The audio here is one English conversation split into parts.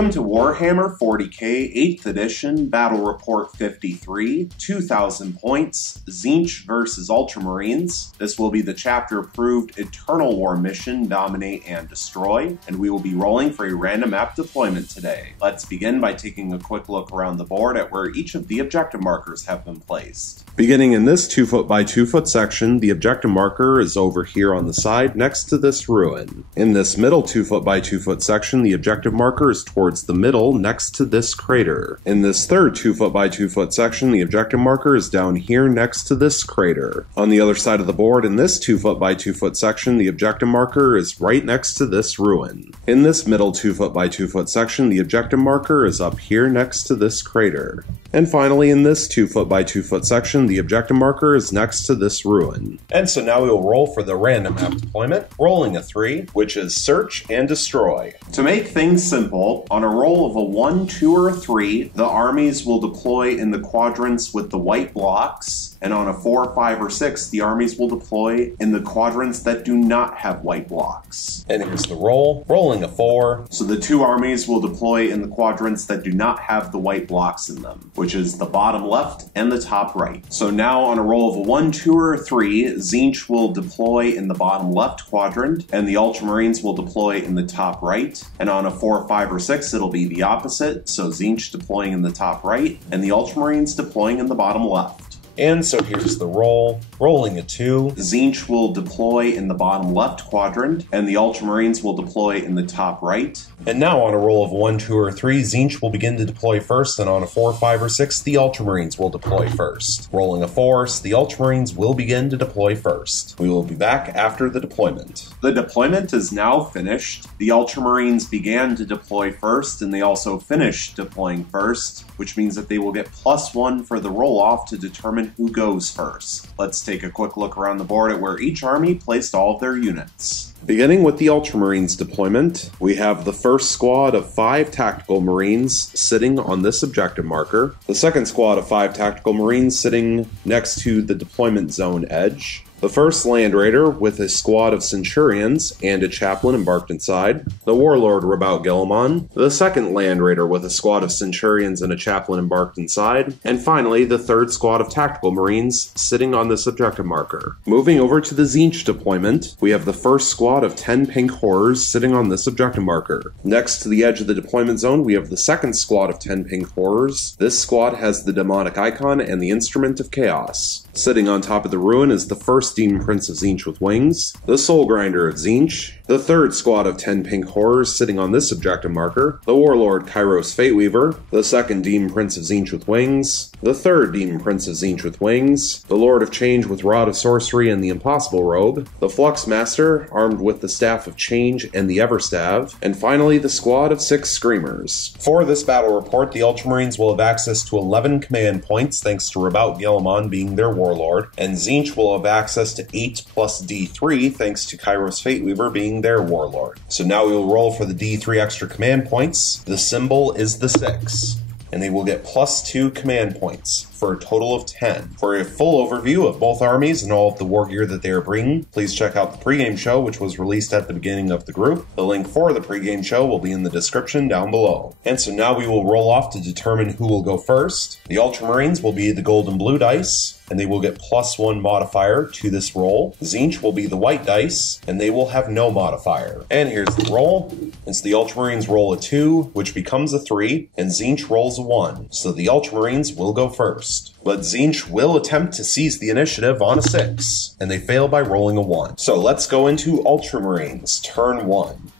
Welcome to Warhammer 40k 8th edition, Battle Report 53, 2,000 points, Tzeentch vs. Ultramarines. This will be the chapter-approved Eternal War mission, Dominate and Destroy, and we will be rolling for a random map deployment today. Let's begin by taking a quick look around the board at where each of the objective markers have been placed. Beginning in this 2 foot by 2 foot section, the objective marker is over here on the side next to this ruin. In this middle 2 foot by 2 foot section, the objective marker is towards the middle next to this crater. In this third 2 foot by 2 foot section, the objective marker is down here next to this crater. On the other side of the board, in this 2 foot by 2 foot section, the objective marker is right next to this ruin. In this middle 2 foot by 2 foot section, the objective marker is up here next to this crater. And finally, in this 2 foot by 2 foot section, the objective marker is next to this ruin. And so now we will roll for the random map deployment, rolling a 3, which is Search and Destroy. To make things simple, on a roll of a 1, 2, or a 3, the armies will deploy in the quadrants with the white blocks, and on a 4, 5, or 6, the armies will deploy in the quadrants that do not have white blocks. And here's the roll, rolling a 4. So the 2 armies will deploy in the quadrants that do not have the white blocks in them, which is the bottom left and the top right. So now on a roll of a 1, 2, or a 3, Tzeentch will deploy in the bottom left quadrant, and the Ultramarines will deploy in the top right. And on a 4, 5, or 6, it'll be the opposite, so Tzeentch deploying in the top right, and the Ultramarines deploying in the bottom left. And so here's the roll, rolling a 2. Tzeentch will deploy in the bottom left quadrant, and the Ultramarines will deploy in the top right. And now on a roll of 1, 2, or 3, Tzeentch will begin to deploy first, and on a 4, 5, or 6, the Ultramarines will deploy first. Rolling a 4, so the Ultramarines will begin to deploy first. We will be back after the deployment. The deployment is now finished. The Ultramarines began to deploy first, and they also finished deploying first, which means that they will get +1 for the roll-off to determine who goes first. Let's take a quick look around the board at where each army placed all of their units. Beginning with the Ultramarines deployment, we have the first squad of 5 tactical marines sitting on this objective marker, the second squad of 5 tactical marines sitting next to the deployment zone edge, the first Land Raider with a squad of Centurions and a chaplain embarked inside, the Warlord Rabout Guilliman, the second Land Raider with a squad of Centurions and a chaplain embarked inside, and finally the third squad of Tactical Marines sitting on this objective marker. Moving over to the Tzeentch deployment, we have the first squad of 10 Pink Horrors sitting on this objective marker. Next to the edge of the deployment zone, we have the second squad of 10 Pink Horrors. This squad has the demonic icon and the Instrument of Chaos. Sitting on top of the ruin is the first Demon Prince of Tzeentch with wings, the Soul Grinder of Tzeentch, the third squad of 10 Pink Horrors sitting on this objective marker, the Warlord Kairos Fateweaver, the second Demon Prince of Tzeentch with wings, the third Demon Prince of Tzeentch with wings, the Lord of Change with Rod of Sorcery and the Impossible Robe, the Flux Master armed with the Staff of Change and the Everstav, and finally the squad of 6 Screamers. For this battle report, the Ultramarines will have access to 11 command points thanks to Rabout Guilliman being their Warlord, and Tzeentch will have access to 8 plus D3 thanks to Kairos Fateweaver being their Warlord. So now we will roll for the D3 extra command points. The symbol is the 6, and they will get +2 command points for a total of 10. For a full overview of both armies and all of the war gear that they are bringing, please check out the pregame show, which was released at the beginning of the group. The link for the pregame show will be in the description down below. And so now we will roll off to determine who will go first. The Ultramarines will be the gold and blue dice, and they will get +1 modifier to this roll. Tzeentch will be the white dice, and they will have no modifier. And here's the roll. And so the Ultramarines roll a 2, which becomes a 3, and Tzeentch rolls a 1. So the Ultramarines will go first. But Tzeentch will attempt to seize the initiative on a 6, and they fail by rolling a 1. So let's go into Ultramarines, turn 1.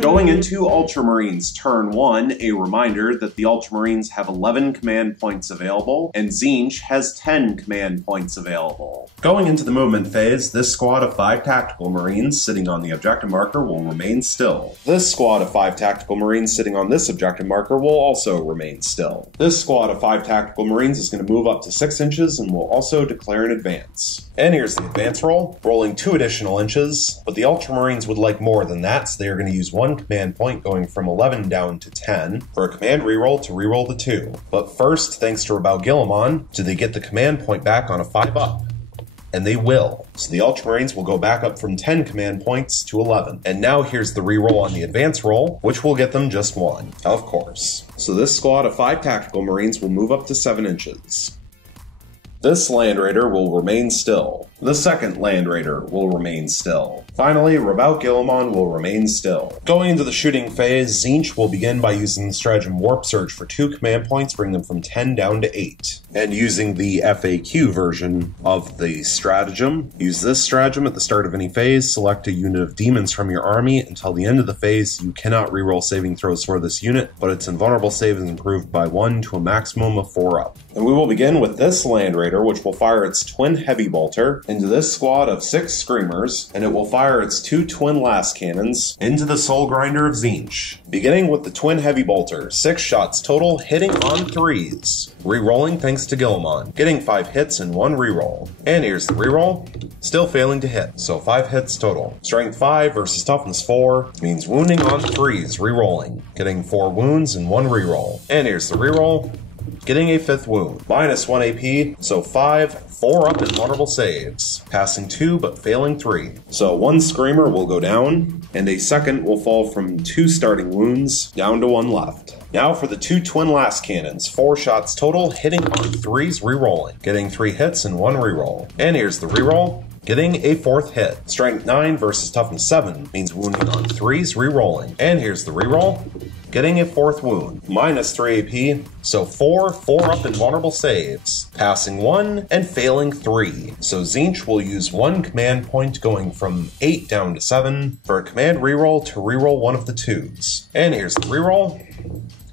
Going into Ultramarines turn 1, a reminder that the Ultramarines have 11 command points available, and Tzeentch has 10 command points available. Going into the movement phase, this squad of 5 tactical marines sitting on the objective marker will remain still. This squad of 5 tactical marines sitting on this objective marker will also remain still. This squad of 5 tactical marines is going to move up to 6 inches and will also declare an advance. And here's the advance roll, rolling 2 additional inches, but the Ultramarines would like more than that, so they are going to use 1 command point going from 11 down to 10 for a command reroll to reroll the 2. But first, thanks to Rabout Guilliman, do they get the command point back on a 5 up. and they will. So the Ultramarines will go back up from 10 command points to 11. And now here's the reroll on the advance roll, which will get them just 1, of course. So this squad of 5 tactical Marines will move up to 7 inches. This Land Raider will remain still. The second Land Raider will remain still. Finally, Rabaut Guilliman will remain still. Going into the shooting phase, Tzeentch will begin by using the stratagem Warp Surge for 2 command points, bring them from 10 down to 8. And using the FAQ version of the stratagem, use this stratagem at the start of any phase, select a unit of demons from your army. Until the end of the phase, you cannot reroll saving throws for this unit, but its invulnerable save is improved by 1 to a maximum of 4 up. And we will begin with this Land Raider, which will fire its twin heavy bolter into this squad of 6 screamers, and it will fire its 2 twin last cannons into the soul grinder of Tzeentch. Beginning with the twin heavy bolter, 6 shots total, hitting on 3s. Rerolling thanks to Guilliman, getting 5 hits and 1 reroll. And here's the reroll, still failing to hit, so 5 hits total. Strength 5 versus toughness 4 means wounding on 3s, rerolling, getting 4 wounds and 1 reroll. And here's the reroll, getting a 5th wound. Minus 1 AP, so 5, 4 up in vulnerable saves. Passing 2, but failing 3. So 1 screamer will go down, and a second will fall from 2 starting wounds down to 1 left. Now for the 2 twin last cannons, 4 shots total, hitting on 3s, rerolling, getting 3 hits and 1 reroll. And here's the reroll, getting a 4th hit. Strength 9 versus toughness 7 means wounding on 3s, rerolling. And here's the reroll, getting a 4th wound. Minus 3 AP, so 4 up in vulnerable saves. Passing 1 and failing 3. So Tzeentch will use 1 command point going from 8 down to 7 for a command reroll to reroll one of the 2s. And here's the reroll,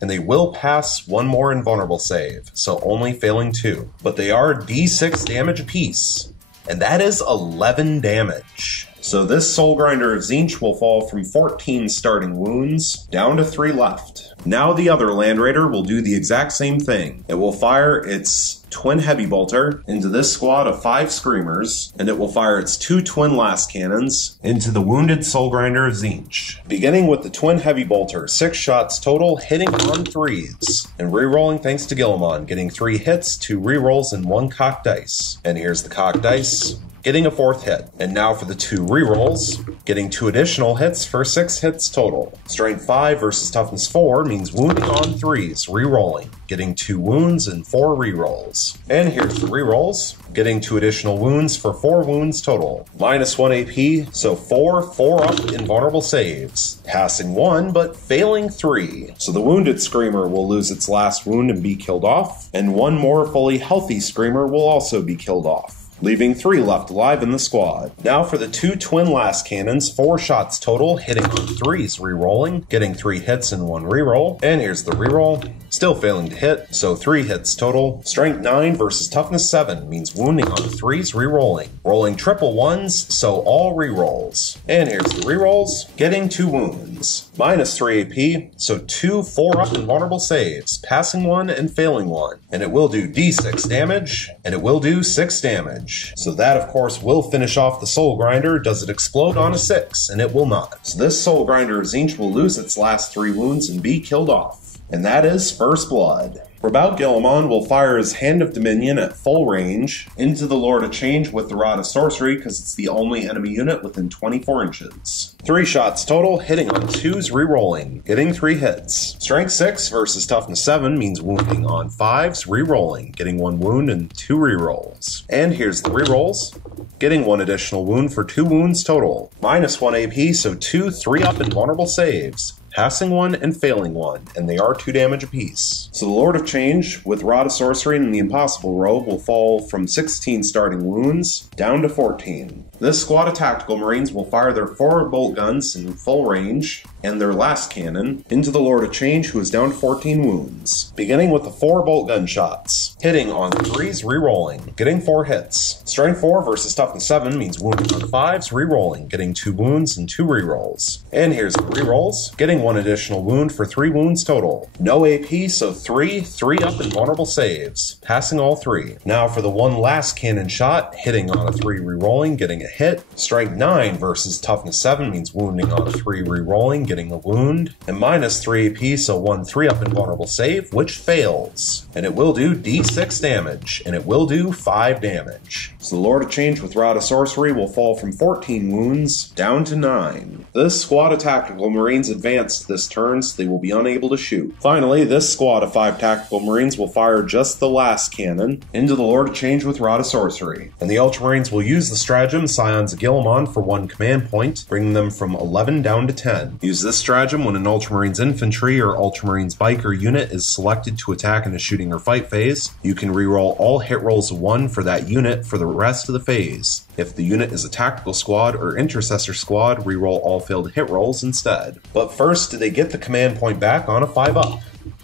and they will pass 1 more invulnerable save, so only failing 2. But they are D6 damage apiece, and that is 11 damage. So this Soul Grinder of Tzeentch will fall from 14 starting wounds down to 3 left. Now the other Land Raider will do the exact same thing. It will fire its twin heavy bolter into this squad of 5 screamers, and it will fire its 2 twin last cannons into the wounded Soul Grinder of Tzeentch. Beginning with the twin heavy bolter, 6 shots total, hitting on 3s, and rerolling thanks to Guilliman, getting 3 hits, 2 rerolls, and 1 cocked dice. And here's the cocked dice, getting a 4th hit. And now for the 2 rerolls, getting 2 additional hits for 6 hits total. Strength 5 versus toughness 4 means wounding on 3s, rerolling, getting 2 wounds and 4 rerolls. And here's the rerolls, getting 2 additional wounds for 4 wounds total. Minus 1 AP, so 4 up in vulnerable saves. Passing 1, but failing 3. So the wounded screamer will lose its last wound and be killed off, and 1 more fully healthy screamer will also be killed off, leaving 3 left alive in the squad. Now for the 2 twin last cannons, 4 shots total, hitting on 3s, rerolling, getting 3 hits and 1 reroll. And here's the reroll, still failing to hit, so 3 hits total. Strength 9 versus toughness 7 means wounding on 3s, rerolling, rolling triple 1s, so all rerolls. And here's the rerolls, getting 2 wounds. Minus 3 AP, so 2 4 up in vulnerable saves, passing 1 and failing 1. And it will do D6 damage, and it will do 6 damage. So that, of course, will finish off the Soul Grinder. Does it explode on a 6? And it will not. So this Soul Grinder of Tzeentch will lose its last 3 wounds and be killed off. And that is First Blood. Rabaut Guilliman will fire his Hand of Dominion at full range into the Lord of Change with the Rod of Sorcery because it's the only enemy unit within 24 inches. 3 shots total, hitting on 2s, rerolling, getting 3 hits. Strength 6 versus toughness 7 means wounding on 5s, rerolling, getting 1 wound and 2 rerolls. And here's the rerolls, getting 1 additional wound for 2 wounds total. Minus 1 AP, so 2 3 up in vulnerable saves, passing 1 and failing 1, and they are 2 damage apiece. So the Lord of Change, with Rod of Sorcery and the Impossible Robe, will fall from 16 starting wounds down to 14. This squad of tactical Marines will fire their 4 bolt guns in full range and their last cannon into the Lord of Change, who is down to 14 wounds. Beginning with the 4 bolt gun shots, hitting on 3s, rerolling, getting 4 hits. Strength 4 versus toughness 7 means wounding on 5s, rerolling, getting 2 wounds and 2 rerolls. And here's the rerolls, getting gaining 1 additional wound for 3 wounds total. No AP, so 3 up invulnerable saves, passing all 3. Now for the one last cannon shot, hitting on a 3 rerolling, getting a hit. Strength 9 versus toughness 7 means wounding on a 3 rerolling, getting a wound. And minus 3 AP, so 1 3-up invulnerable save, which fails. And it will do D6 damage, and it will do 5 damage. So the Lord of Change with Rod of Sorcery will fall from 14 wounds down to 9. This squad of Tactical Marines advanced this turn, so they will be unable to shoot. Finally, this squad of 5 Tactical Marines will fire just the last cannon into the Lord of Change with Rod of Sorcery. And the Ultramarines will use the stratagem Scions of Guilliman for 1 command point, bringing them from 11 down to 10. Use this stratagem when an Ultramarines infantry or Ultramarines biker unit is selected to attack in a shooting or fight phase. You can reroll all hit rolls of 1 for that unit for the rest of the phase. If the unit is a tactical squad or intercessor squad, reroll all failed hit rolls instead. But first, do they get the command point back on a 5-up?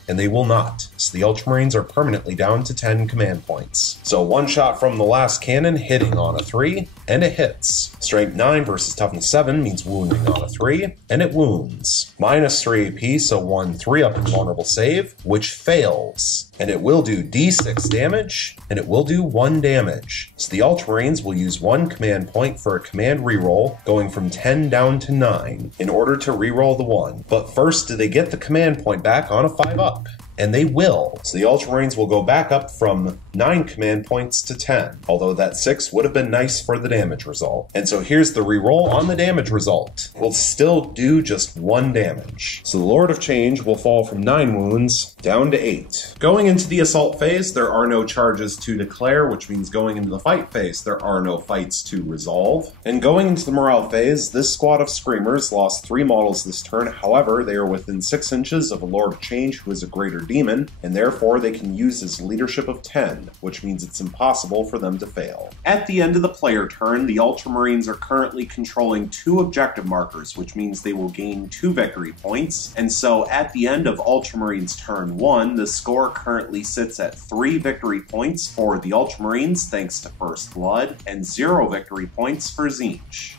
And they will not, so the Ultramarines are permanently down to 10 command points. So 1 shot from the last cannon hitting on a 3, and it hits. Strength 9 versus toughness 7 means wounding on a 3, and it wounds. Minus 3 AP, so 1 3-up invulnerable save, which fails. And it will do D6 damage, and it will do 1 damage. So the Ultramarines will use 1 command point for a command reroll, going from 10 down to 9, in order to reroll the 1. But first, do they get the command point back on a 5-up? And they will. So the Ultramarines will go back up from 9 command points to 10, although that 6 would have been nice for the damage result. And so here's the reroll on the damage result. We'll still do just 1 damage. So the Lord of Change will fall from 9 wounds down to 8. Going into the assault phase, there are no charges to declare, which means going into the fight phase, there are no fights to resolve. And going into the morale phase, this squad of Screamers lost 3 models this turn. However, they are within 6 inches of a Lord of Change who is a greater demon, and therefore they can use his leadership of 10, which means it's impossible for them to fail. At the end of the player turn, the Ultramarines are currently controlling 2 objective markers, which means they will gain 2 victory points, and so at the end of Ultramarines turn 1, the score currently sits at 3 victory points for the Ultramarines thanks to First Blood, and 0 victory points for Tzeentch.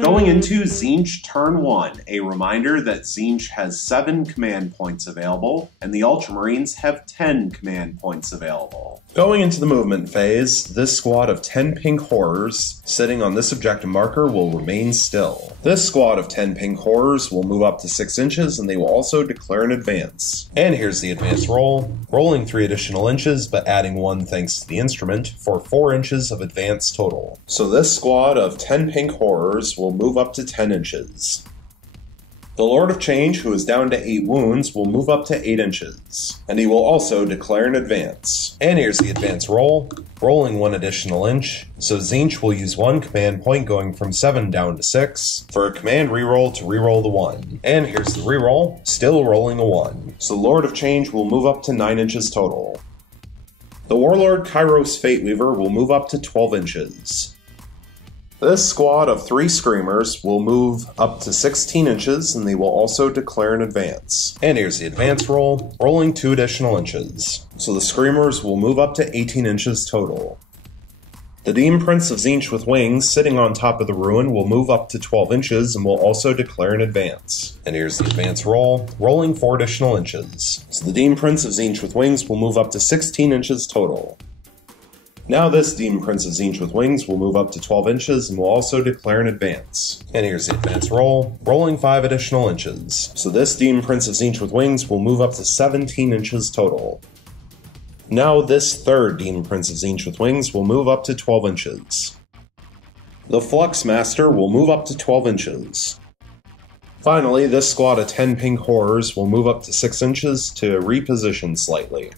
Going into Tzeentch turn 1, a reminder that Tzeentch has 7 command points available, and the Ultramarines have 10 command points available. Going into the movement phase, this squad of 10 pink horrors sitting on this objective marker will remain still. This squad of 10 pink horrors will move up to 6 inches, and they will also declare an advance. And here's the advance roll, rolling 3 additional inches, but adding 1 thanks to the instrument, for 4 inches of advance total. So this squad of 10 pink horrors will move up to 10 inches. The Lord of Change, who is down to 8 wounds, will move up to 8 inches, and he will also declare an advance. And here's the advance roll, rolling 1 additional inch, so Tzeentch will use 1 command point going from 7 down to 6, for a command reroll to reroll the 1. And here's the reroll, still rolling a 1. So the Lord of Change will move up to 9 inches total. The Warlord Kairos Fateweaver will move up to 12 inches. This squad of 3 Screamers will move up to 16 inches, and they will also declare an advance. And here's the advance roll, rolling 2 additional inches. So the Screamers will move up to 18 inches total. The Demon Prince of Tzeentch with wings, sitting on top of the ruin, will move up to 12 inches and will also declare an advance. And here's the advance roll, rolling 4 additional inches. So the Demon Prince of Tzeentch with wings will move up to 16 inches total. Now this Demon Prince of Tzeentch with wings will move up to 12 inches and will also declare an advance. And here's the advance roll, rolling 5 additional inches. So this Demon Prince of Tzeentch with wings will move up to 17 inches total. Now this third Demon Prince of Tzeentch with wings will move up to 12 inches. The Flux Master will move up to 12 inches. Finally, this squad of 10 pink horrors will move up to 6 inches to reposition slightly.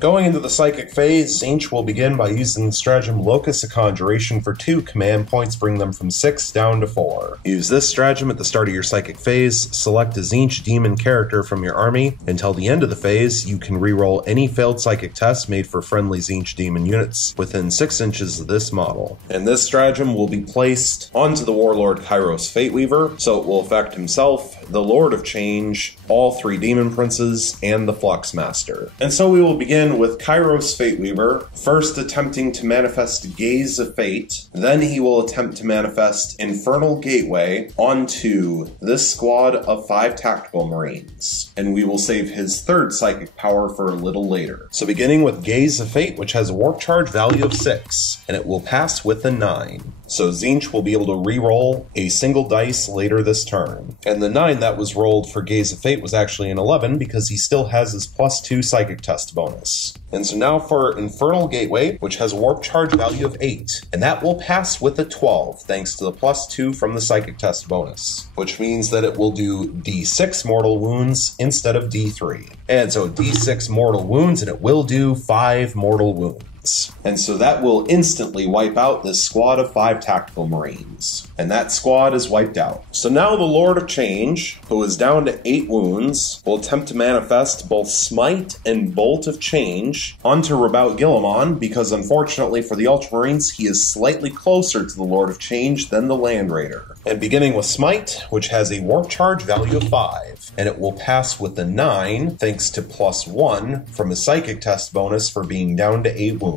Going into the Psychic phase, Tzeentch will begin by using the stratagem Locus of Conjuration for 2 command points, bring them from 6 down to 4. Use this stratagem at the start of your Psychic phase, select a Tzeentch demon character from your army. Until the end of the phase, you can reroll any failed Psychic tests made for friendly Tzeentch demon units within 6 inches of this model. And this stratagem will be placed onto the Warlord Kairos Fateweaver, so it will affect himself, the Lord of Change, all 3 Demon Princes, and the Flux Master. And so we will begin with Kairos Fateweaver, first attempting to manifest Gaze of Fate, then he will attempt to manifest Infernal Gateway onto this squad of 5 Tactical Marines. And we will save his 3rd Psychic power for a little later. So beginning with Gaze of Fate, which has a warp charge value of 6, and it will pass with a 9. So Tzeentch will be able to re-roll a single dice later this turn. And the 9 that was rolled for Gaze of Fate was actually an 11 because he still has his +2 Psychic Test bonus. And so now for Infernal Gateway, which has a warp charge value of 8, and that will pass with a 12 thanks to the +2 from the Psychic Test bonus, which means that it will do D6 mortal wounds instead of D3. And so D6 mortal wounds, and it will do 5 mortal wounds. And so that will instantly wipe out this squad of 5 Tactical Marines. And that squad is wiped out. So now the Lord of Change, who is down to 8 wounds, will attempt to manifest both Smite and Bolt of Change onto Rabout Guilliman, because unfortunately for the Ultramarines, he is slightly closer to the Lord of Change than the Land Raider. And beginning with Smite, which has a warp charge value of 5, and it will pass with the 9 thanks to +1 from his Psychic Test bonus for being down to 8 wounds.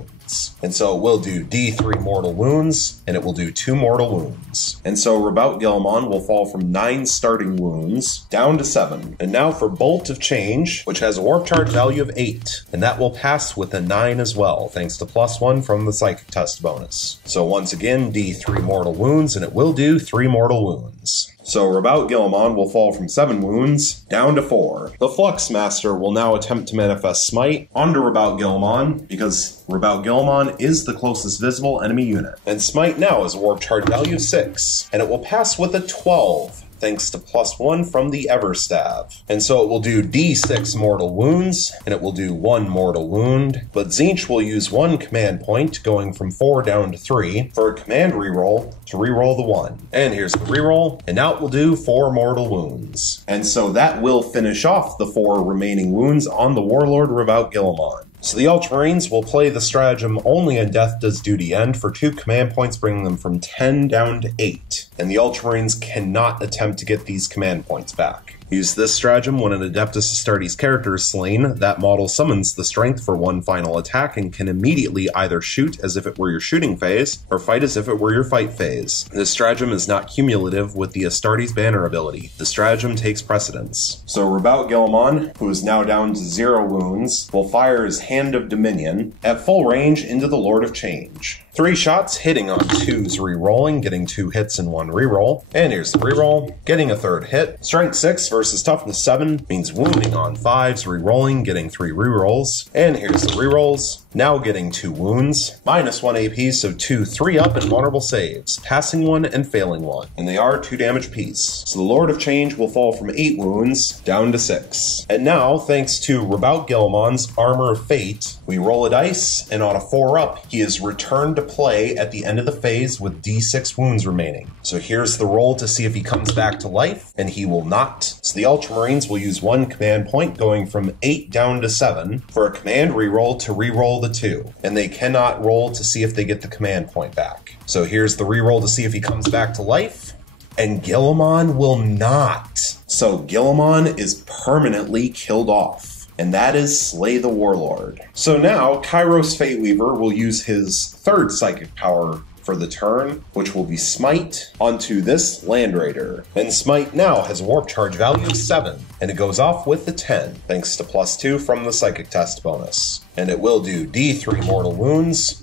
And so it will do D3 mortal wounds, and it will do 2 mortal wounds. And so Rabout Guilliman will fall from 9 starting wounds down to 7. And now for Bolt of Change, which has a warp charge value of 8, and that will pass with a 9 as well, thanks to +1 from the Psychic Test bonus. So once again, D3 mortal wounds, and it will do 3 mortal wounds. So Rabout Guilliman will fall from 7 wounds down to 4. The Flux Master will now attempt to manifest Smite onto Rabout Guilliman, because Rabout Guilliman is the closest visible enemy unit. And Smite now has a warp charge value of 6, and it will pass with a 12. Thanks to +1 from the Everstab. And so it will do D6 mortal wounds, and it will do 1 mortal wound. But Tzeentch will use 1 command point, going from 4 down to 3, for a command reroll to reroll the 1. And here's the reroll, and now it will do 4 mortal wounds. And so that will finish off the 4 remaining wounds on the Warlord Rabout Guilliman. So the Ultramarines will play the stratagem Only on Death Does Duty End for 2 command points, bringing them from 10 down to 8. And the Ultramarines cannot attempt to get these command points back. Use this stratagem when an Adeptus Astartes character is slain. That model summons the strength for 1 final attack and can immediately either shoot as if it were your shooting phase, or fight as if it were your fight phase. This stratagem is not cumulative with the Astartes banner ability. The stratagem takes precedence. So Rabout Guilliman, who is now down to 0 wounds, will fire his Hand of Dominion at full range into the Lord of Change. 3 shots hitting on 2s re-rolling, getting 2 hits and 1 reroll. And here's the reroll, getting a 3rd hit. Strength 6 versus Toughness 7 means wounding on 5s, re-rolling, getting 3 rerolls. And here's the rerolls, now getting 2 wounds, -1 AP, so 2 3-up and vulnerable saves, passing 1 and failing 1. And they are 2 damage apiece. So the Lord of Change will fall from 8 wounds down to 6. And now, thanks to Rabout Guilliman's Armor of Fate, we roll a dice, and on a 4-up, he is returned to play at the end of the phase with D6 wounds remaining. So here's the roll to see if he comes back to life, and he will not. So the Ultramarines will use 1 command point, going from 8 down to 7, for a command reroll to reroll the 2. And they cannot roll to see if they get the command point back. So here's the reroll to see if he comes back to life, and Guilliman will not. So Guilliman is permanently killed off. And that is Slay the Warlord. So now, Kairos Fateweaver will use his 3rd Psychic power for the turn, which will be Smite onto this Land Raider. And Smite now has a warp charge value of 7, and it goes off with the 10, thanks to +2 from the Psychic Test bonus. And it will do D3 mortal wounds,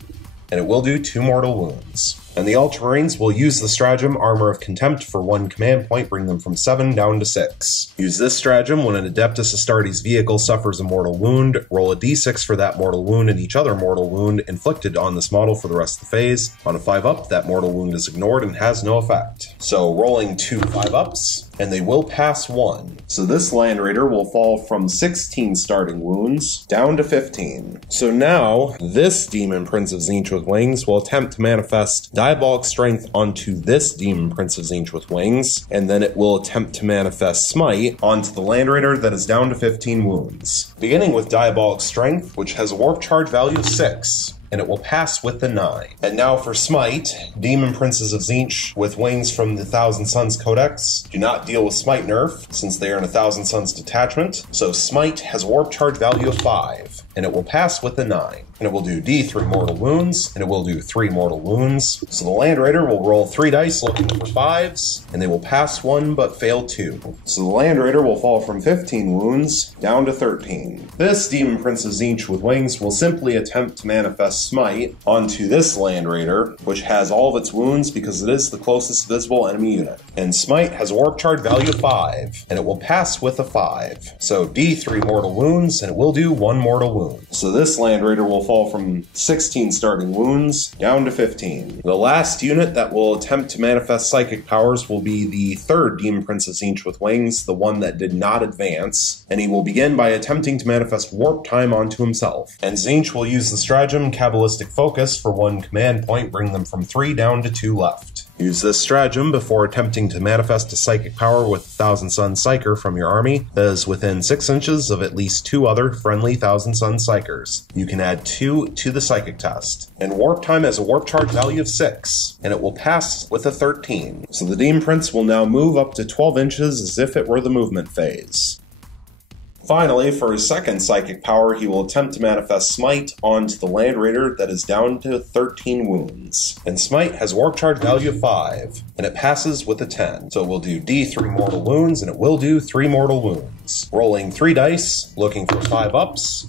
and it will do 2 mortal wounds. And the Ultramarines will use the stratagem Armor of Contempt for 1 command point, bring them from 7 down to 6. Use this stratagem when an Adeptus Astartes vehicle suffers a mortal wound. Roll a d6 for that mortal wound and each other mortal wound inflicted on this model for the rest of the phase. On a 5-up, that mortal wound is ignored and has no effect. So rolling 2 5-ups, and they will pass 1. So this Land Raider will fall from 16 starting wounds down to 15. So now, this Demon Prince of Tzeentch with Wings will attempt to manifest Diabolic Strength onto this Demon Prince of Tzeentch with Wings, and then it will attempt to manifest Smite onto the Land Raider that is down to 15 wounds. Beginning with Diabolic Strength, which has a warp charge value of 6. and it will pass with the 9. And now for Smite, Demon Princes of Tzeentch with wings from the Thousand Suns Codex do not deal with Smite nerf, since they are in a Thousand Suns detachment, so Smite has a warp charge value of 5, and it will pass with the 9. And it will do D3 mortal wounds, and it will do 3 mortal wounds. So the Land Raider will roll 3 dice looking for 5s, and they will pass 1 but fail 2. So the Land Raider will fall from 15 wounds down to 13. This Demon Prince of Tzeentch with wings will simply attempt to manifest Smite onto this Land Raider, which has all of its wounds because it is the closest visible enemy unit. And Smite has a warp charge value of 5, and it will pass with a 5. So D3 mortal wounds, and it will do 1 mortal wound. So this Land Raider will fall from 16 starting wounds down to 15. The last unit that will attempt to manifest psychic powers will be the third Demon Prince of Tzeentch with wings, the one that did not advance, and he will begin by attempting to manifest warp time onto himself. And Tzeentch will use the stratagem Kabbalistic Focus for 1 command point, bring them from 3 down to 2 left. Use this stratagem before attempting to manifest a psychic power with Thousand Sun Psyker from your army that is within 6 inches of at least 2 other friendly Thousand Sun Psykers. You can add 2 to the psychic test. And warp time has a warp charge value of 6, and it will pass with a 13. So the Demon Prince will now move up to 12 inches as if it were the movement phase. Finally, for his second psychic power, he will attempt to manifest Smite onto the Land Raider that is down to 13 wounds. And Smite has a warp charge value of 5, and it passes with a 10. So it will do D3 mortal wounds, and it will do 3 mortal wounds. Rolling 3 dice, looking for 5 ups,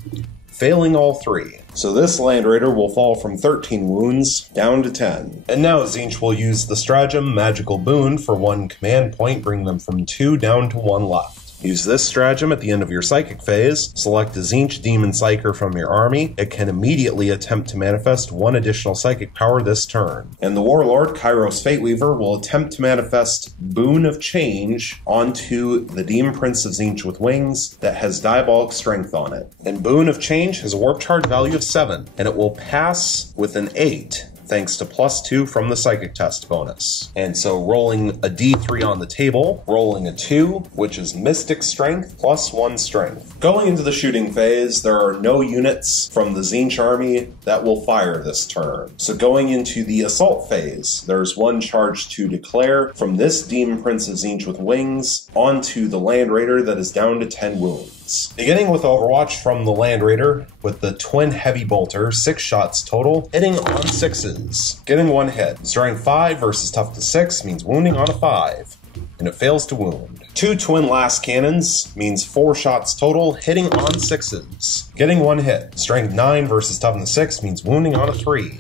failing all 3. So this Land Raider will fall from 13 wounds down to 10. And now Tzeentch will use the stratagem Magical Boon for 1 command point, bring them from 2 down to 1 left. Use this stratagem at the end of your psychic phase. Select a Tzeentch Demon Psyker from your army. It can immediately attempt to manifest 1 additional psychic power this turn. And the Warlord, Kairos Fateweaver, will attempt to manifest Boon of Change onto the Demon Prince of Tzeentch with wings that has Diabolic Strength on it. And Boon of Change has a warp charge value of 7, and it will pass with an 8. Thanks to +2 from the psychic test bonus. And so rolling a D3 on the table, rolling a 2, which is Mystic Strength +1 Strength. Going into the shooting phase, there are no units from the Tzeentch army that will fire this turn. So going into the assault phase, there's 1 charge to declare from this Demon Prince of Tzeentch with wings onto the Land Raider that is down to 10 wounds. Beginning with Overwatch from the Land Raider with the Twin Heavy Bolter, 6 shots total, hitting on 6s, getting 1 hit. Strength 5 versus Toughness 6 means wounding on a 5, and it fails to wound. 2 Twin Last Cannons means 4 shots total, hitting on 6s, getting 1 hit. Strength 9 versus Toughness 6 means wounding on a 3,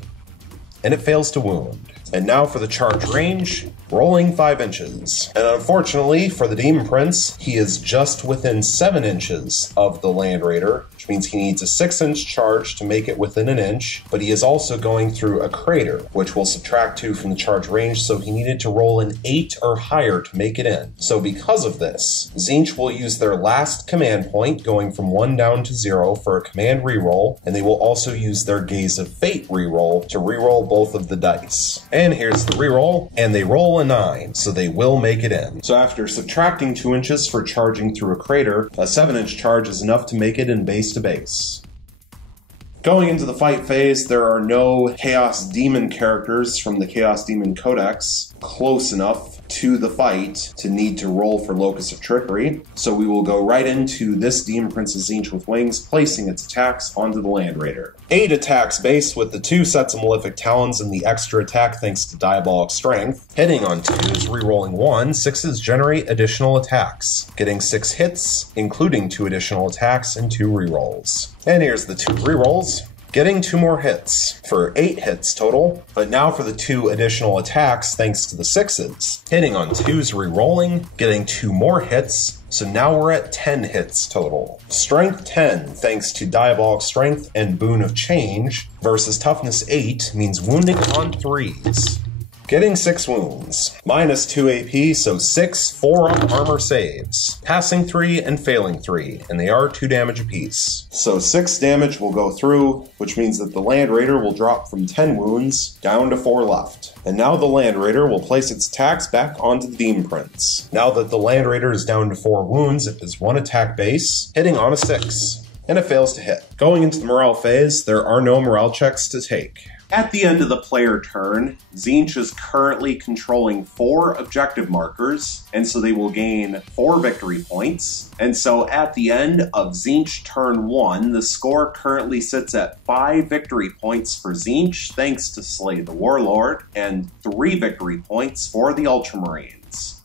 and it fails to wound. And now for the charge range, rolling 5 inches. And unfortunately for the Demon Prince, he is just within 7 inches of the Land Raider, which means he needs a 6-inch charge to make it within an inch, but he is also going through a crater, which will subtract 2 from the charge range, so he needed to roll an 8 or higher to make it in. So because of this, Tzeentch will use their last command point, going from 1 down to 0 for a command reroll, and they will also use their Gaze of Fate reroll to reroll both of the dice. And here's the reroll, and they roll a 9, so they will make it in. So after subtracting 2 inches for charging through a crater, a 7-inch charge is enough to make it in base to base. Going into the fight phase, there are no Chaos Demon characters from the Chaos Demon Codex close enough to the fight to need to roll for Locus of Trickery, so we will go right into this Demon Prince of Tzeentch with wings, placing its attacks onto the Land Raider. 8 attacks base with the 2 sets of Malefic Talons and the extra attack thanks to Diabolic Strength. Hitting on 2s, rerolling 1, 6s generate additional attacks, getting 6 hits, including 2 additional attacks and 2 rerolls. And here's the 2 rerolls, getting 2 more hits for 8 hits total. But now for the 2 additional attacks thanks to the 6s. Hitting on 2s, rerolling, getting 2 more hits, so now we're at 10 hits total. Strength 10 thanks to Diabolic Strength and Boon of Change versus Toughness 8 means wounding on 3s. Getting 6 wounds, minus 2 AP, so 6 4-up armor saves, passing 3 and failing 3, and they are 2 damage apiece. So 6 damage will go through, which means that the Land Raider will drop from 10 wounds down to 4 left. And now the Land Raider will place its attacks back onto the Demon Prince. Now that the Land Raider is down to 4 wounds, it is 1 attack base, hitting on a 6. and it fails to hit. Going into the morale phase, there are no morale checks to take. At the end of the player turn, Tzeentch is currently controlling 4 objective markers, and so they will gain 4 victory points. And so at the end of Tzeentch turn 1, the score currently sits at 5 victory points for Tzeentch, thanks to Slay the Warlord, and 3 victory points for the Ultramarines.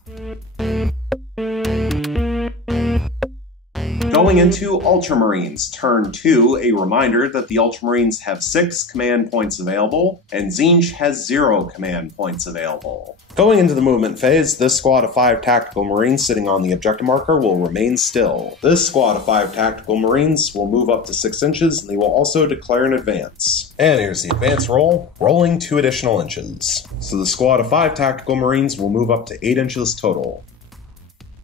Going into Ultramarines turn 2, a reminder that the Ultramarines have 6 command points available, and Tzeentch has 0 command points available. Going into the movement phase, this squad of 5 tactical marines sitting on the objective marker will remain still. This squad of 5 tactical marines will move up to 6 inches, and they will also declare an advance. And here's the advance roll, rolling 2 additional inches. So the squad of 5 tactical marines will move up to 8 inches total.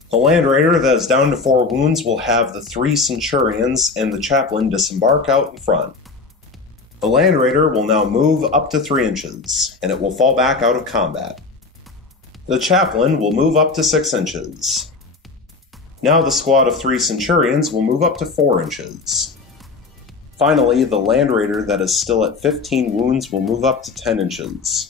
The Land Raider that is down to 4 wounds will have the 3 Centurions and the Chaplain disembark out in front. The Land Raider will now move up to 3 inches, and it will fall back out of combat. The Chaplain will move up to 6 inches. Now the squad of 3 Centurions will move up to 4 inches. Finally, the Land Raider that is still at 15 wounds will move up to 10 inches.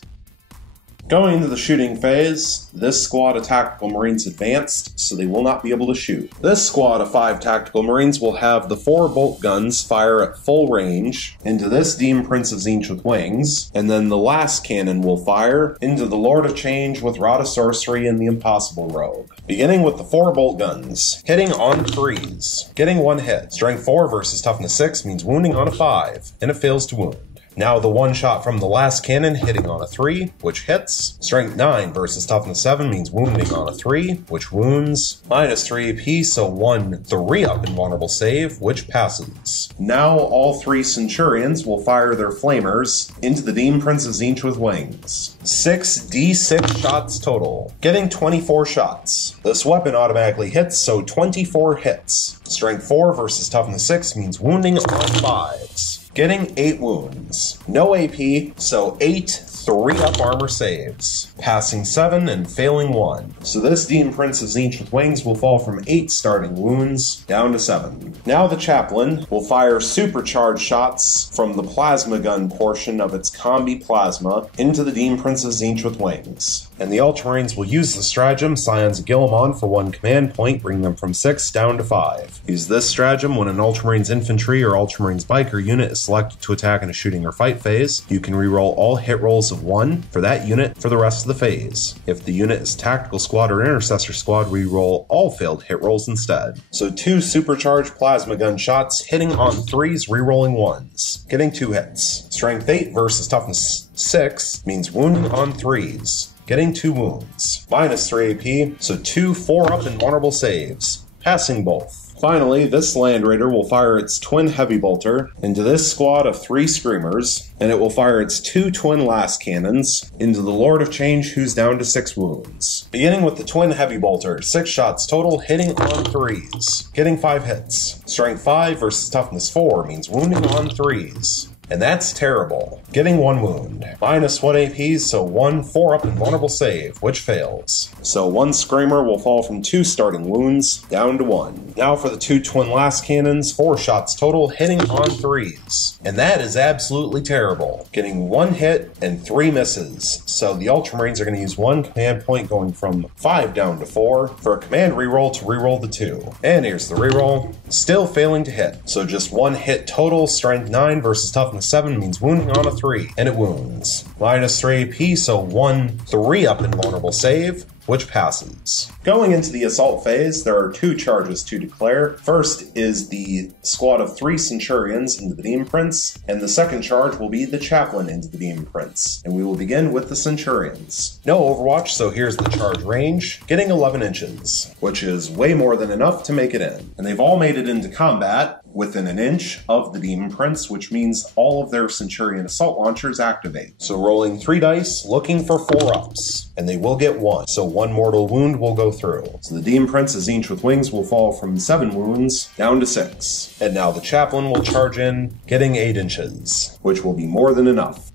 Going into the shooting phase, this squad of tactical marines advanced, so they will not be able to shoot. This squad of 5 tactical marines will have the 4 bolt guns fire at full range into this Demon Prince of Tzeentch with wings, and then the last cannon will fire into the Lord of Change with Rod of Sorcery and the Impossible Rogue. Beginning with the 4 bolt guns, hitting on 3s, getting 1 hit. Strength 4 versus toughness 6 means wounding on a 5, and it fails to wound. Now the 1 shot from the last cannon hitting on a 3, which hits. Strength 9 versus toughness 7 means wounding on a 3, which wounds. Minus 3 AP, so 1 3-up invulnerable save, which passes. Now all 3 Centurions will fire their flamers into the Demon Prince of Tzeentch with wings. 6d6 shots total, getting 24 shots. This weapon automatically hits, so 24 hits. Strength 4 versus toughness 6 means wounding on 5s. Getting 8 wounds. No AP, so 8 3-up armor saves. Passing 7 and failing 1. So this Demon Prince of Tzeentch with wings will fall from 8 starting wounds down to 7. Now the Chaplain will fire supercharged shots from the plasma gun portion of its combi plasma into the Demon Prince of Tzeentch with wings. And the Ultramarines will use the stratagem Scions of Guilliman for 1 command point, bringing them from 6 down to 5. Use this stratagem when an Ultramarines infantry or Ultramarines biker unit is selected to attack in a shooting or fight phase. You can reroll all hit rolls of 1 for that unit for the rest of the phase. If the unit is Tactical Squad or Intercessor Squad, reroll all failed hit rolls instead. So 2 supercharged plasma gun shots hitting on 3s, rerolling 1s, getting 2 hits. Strength 8 versus toughness 6 means wounding on 3s. Getting 2 wounds. Minus 3 AP, so 2 4-up invulnerable saves. Passing both. Finally, this Land Raider will fire its twin heavy bolter into this squad of 3 screamers, and it will fire its 2 twin last cannons into the Lord of Change, who's down to 6 wounds. Beginning with the twin heavy bolter, 6 shots total, hitting on 3s, getting 5 hits. Strength 5 versus toughness 4 means wounding on 3s. And that's terrible. Getting 1 wound. Minus 1 AP, so 1 4-up invulnerable save, which fails. So 1 Screamer will fall from 2 starting wounds down to 1. Now for the 2 twin last cannons, 4 shots total, hitting on 3s. And that is absolutely terrible. Getting 1 hit and 3 misses. So the Ultramarines are going to use 1 command point going from 5 down to 4 for a command reroll to reroll the 2. And here's the reroll. Still failing to hit. So just 1 hit total, strength 9 versus toughness 7 means wounding on a 3, and it wounds. Minus 3 AP, so 1 3-up invulnerable save, which passes. Going into the assault phase, there are 2 charges to declare. First is the squad of 3 Centurions into the Demon Prince, and the second charge will be the Chaplain into the Demon Prince. And we will begin with the Centurions. No Overwatch, so here's the charge range, getting 11 inches, which is way more than enough to make it in. And they've all made it into combat within an inch of the Demon Prince, which means all of their Centurion assault launchers activate. So rolling 3 dice, looking for 4-ups, and they will get 1. So 1 mortal wound will go through. So the Demon Prince of Tzeentch with wings will fall from 7 wounds down to 6. And now the Chaplain will charge in, getting 8 inches, which will be more than enough.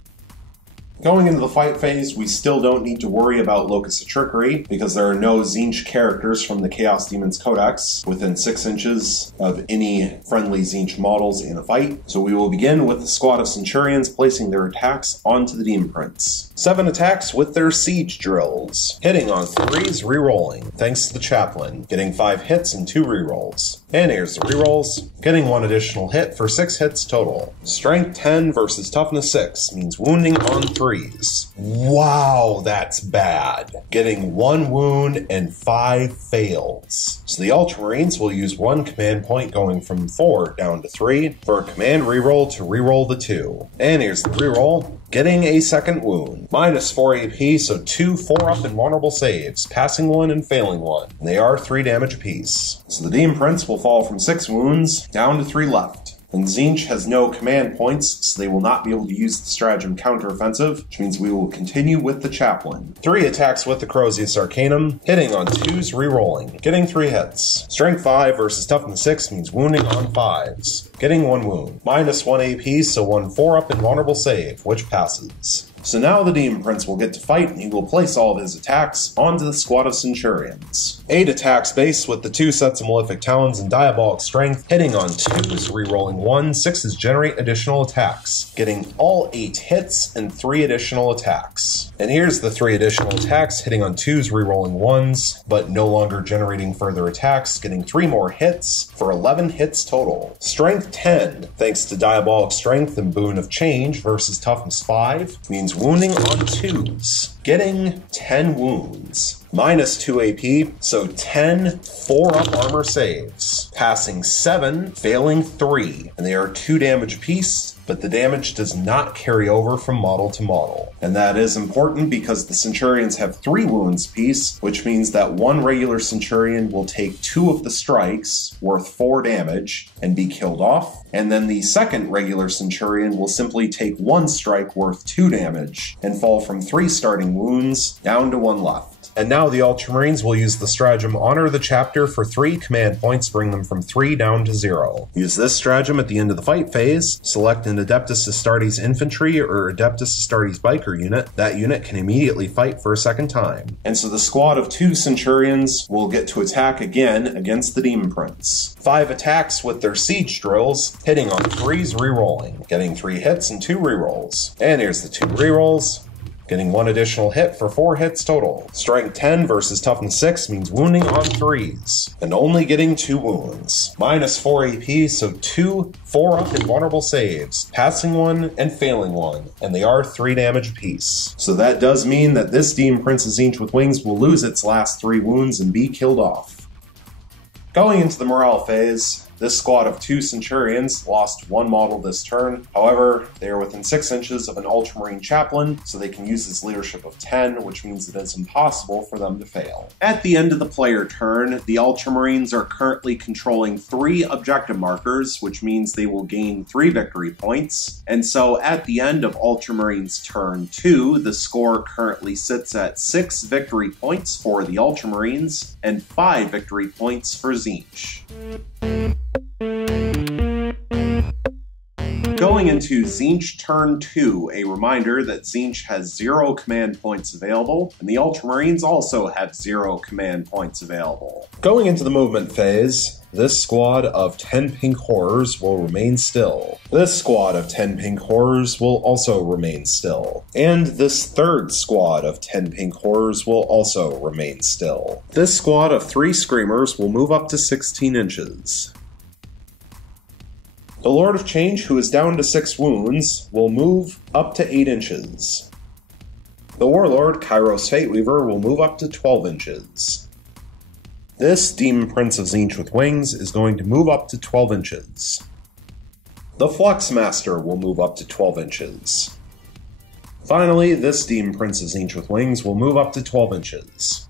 Going into the fight phase, we still don't need to worry about Locus of Trickery, because there are no Tzeentch characters from the Chaos Demons Codex within 6 inches of any friendly Tzeentch models in a fight. So we will begin with the squad of Centurions placing their attacks onto the Demon Prince. 7 attacks with their siege drills, hitting on 3s, re-rolling, thanks to the Chaplain, getting 5 hits and 2 re-rolls. And here's the re-rolls, getting 1 additional hit for 6 hits total. Strength 10 versus Toughness 6 means wounding on 3s. Wow, that's bad. Getting 1 wound and 5 fails. So the Ultramarines will use 1 command point going from 4 down to 3 for a command re-roll to re-roll the 2. And here's the re-roll, getting a second wound. Minus 4 AP, so 2 4-up invulnerable saves, passing 1 and failing 1. And they are 3 damage apiece. So the Demon Prince will fall from 6 wounds down to 3 left. And Tzeentch has no command points, so they will not be able to use the stratagem counteroffensive, which means we will continue with the Chaplain. 3 attacks with the Crozius Arcanum, hitting on 2s, re-rolling, getting 3 hits. Strength 5 versus Toughness 6 means wounding on 5s, getting 1 wound. Minus 1 AP, so 1 4-up invulnerable save, which passes. So now the Demon Prince will get to fight, and he will place all of his attacks onto the squad of Centurions. 8 attacks base with the 2 sets of Malefic Talons and Diabolic Strength, hitting on 2s, re-rolling 1, 6s generate additional attacks, getting all 8 hits and 3 additional attacks. And here's the 3 additional attacks, hitting on 2s, re-rolling 1s, but no longer generating further attacks, getting 3 more hits for 11 hits total. Strength 10, thanks to Diabolic Strength and Boon of Change versus Toughness 5, means wounding on 2s, getting 10 wounds. Minus 2 AP, so 10 4-up armor saves, passing 7, failing 3, and they are 2 damage apiece, but the damage does not carry over from model to model. And that is important because the Centurions have 3 wounds apiece, which means that 1 regular Centurion will take 2 of the strikes, worth 4 damage, and be killed off, and then the second regular Centurion will simply take 1 strike worth 2 damage, and fall from 3 starting wounds down to 1 left. And now the Ultramarines will use the stratagem Honor the Chapter for 3 command points, bring them from 3 down to 0. Use this stratagem at the end of the fight phase, select an Adeptus Astartes infantry or Adeptus Astartes biker unit. That unit can immediately fight for a second time. And so the squad of 2 Centurions will get to attack again against the Demon Prince. 5 attacks with their siege drills, hitting on 3s, re-rolling, getting 3 hits and 2 re-rolls. And here's the 2 re-rolls, getting 1 additional hit for 4 hits total. Strength 10 versus Toughness 6 means wounding on 3s, and only getting 2 wounds. Minus 4 AP, so 2 4-up invulnerable saves, passing 1 and failing 1, and they are 3 damage apiece. So that does mean that this Demon Prince of Tzeentch with Wings will lose its last 3 wounds and be killed off. Going into the morale phase, this squad of 2 Centurions lost 1 model this turn. However, they are within 6 inches of an Ultramarine Chaplain, so they can use his leadership of 10, which means it is impossible for them to fail. At the end of the player turn, the Ultramarines are currently controlling 3 objective markers, which means they will gain 3 victory points. And so at the end of Ultramarines turn 2, the score currently sits at 6 victory points for the Ultramarines and 5 victory points for Tzeentch. Going into Tzeentch turn 2, a reminder that Tzeentch has 0 command points available, and the Ultramarines also have 0 command points available. Going into the movement phase, this squad of 10 pink horrors will remain still. This squad of 10 pink horrors will also remain still. And this third squad of 10 pink horrors will also remain still. This squad of 3 screamers will move up to 16 inches. The Lord of Change, who is down to 6 wounds, will move up to 8 inches. The Warlord, Kairos Fateweaver, will move up to 12 inches. This Demon Prince of Tzeentch with Wings is going to move up to 12 inches. The Flux Master will move up to 12 inches. Finally, this Demon Prince of Tzeentch with Wings will move up to 12 inches.